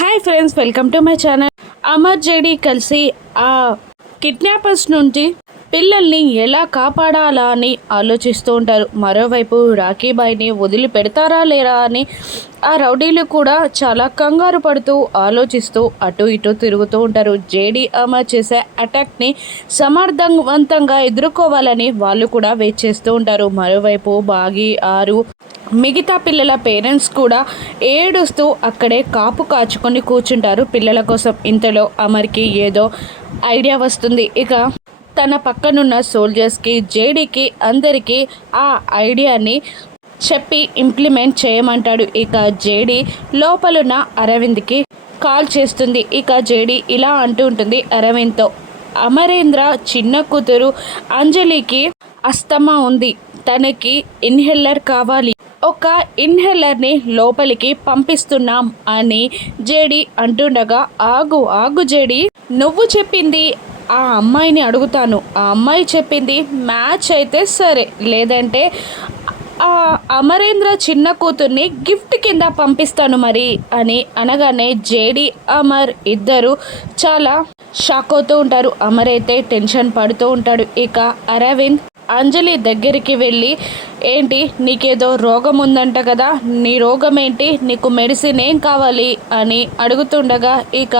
Hi friends welcome to my channel Amar JD కలిసి ఆ kidnappers నుండి పిల్లల్ని ఎలా కాపాడాలా అని ఆలోచిస్తూ ఉంటారు. మరోవైపు రాఖీబాయిని వదిలి పెడతారా లేరా అని ఆ రౌడీలు కూడా చాలా కంగారు పడుతూ ఆలోచిస్తూ అటు ఇటు తిరుగుతూ ఉంటారు. జేడి అమర్ చేసే అటాక్ని సమర్థవంతంగా ఎదుర్కోవాలని వాళ్ళు కూడా వెయిట్ చేస్తూ ఉంటారు. మరోవైపు బాగి ఆరు మిగతా పిల్లల పేరెంట్స్ కూడా ఏడుస్తూ అక్కడే కాపు కాచుకొని కూర్చుంటారు. పిల్లల కోసం ఇంతలో అమర్కి ఏదో ఐడియా వస్తుంది. ఇక తన పక్కనున్న సోల్జర్స్కి జేడీకి అందరికీ ఆ ఐడియాని చెప్పి ఇంప్లిమెంట్ చేయమంటాడు. ఇక జేడీ లోపలున్న అరవింద్కి కాల్ చేస్తుంది. ఇక జేడీ ఇలా అంటూ ఉంటుంది. అరవింద్తో అమరేంద్ర చిన్న కూతురు అంజలికి అస్తమా ఉంది. తనకి ఇన్హెల్లర్ కావాలి. ఒక ఇన్హేలర్ని లోపలికి పంపిస్తున్నాం అని జేడి అంటుండగా ఆగు ఆగు జేడి నువ్వు చెప్పింది ఆ అమ్మాయిని అడుగుతాను. ఆ అమ్మాయి చెప్పింది మ్యాచ్ అయితే సరే లేదంటే ఆ అమరేంద్ర చిన్న కూతుర్ని గిఫ్ట్ కింద పంపిస్తాను మరి అని అనగానే జేడి అమర్ ఇద్దరు చాలా షాక్ అవుతూ ఉంటారు. అమర్ అయితే టెన్షన్ పడుతూ ఉంటాడు. ఇక అరవింద్ అంజలి దగ్గరికి వెళ్ళి ఏంటి? నీకేదో రోగం ఉందంట కదా? నీ రోగం ఏంటి? నీకు మెడిసిన్ ఏం కావాలి? అని అడుగుతుండగా ఇక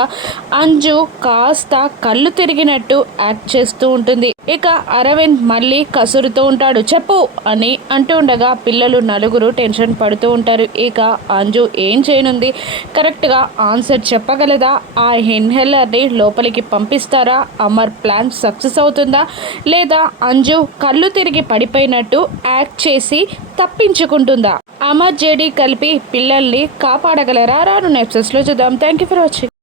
అంజు కాస్త కళ్ళు తిరిగినట్టు యాక్ట్ చేస్తూ ఉంటుంది. ఇక అరవింద్ మళ్ళీ కసురుతూ ఉంటాడు. చెప్పు అని అంటూ ఉండగా పిల్లలు నలుగురు టెన్షన్ పడుతూ ఉంటారు. ఇక అంజు ఏం చేయనుంది? కరెక్ట్గా ఆన్సర్ చెప్పగలదా? ఆ ఇన్హేలర్ని లోపలికి పంపిస్తారా? అమర్ ప్లాన్ సక్సెస్ అవుతుందా? లేదా అంజు కళ్ళు తిరిగి పడిపోయినట్టు యాక్ట్ చేసి తప్పించుకుంటుందా? అమర్ జేడీ కలిపి పిల్లల్ని కాపాడగలరా? రాను నెప్సెస్లో చూద్దాం. Thank you for watching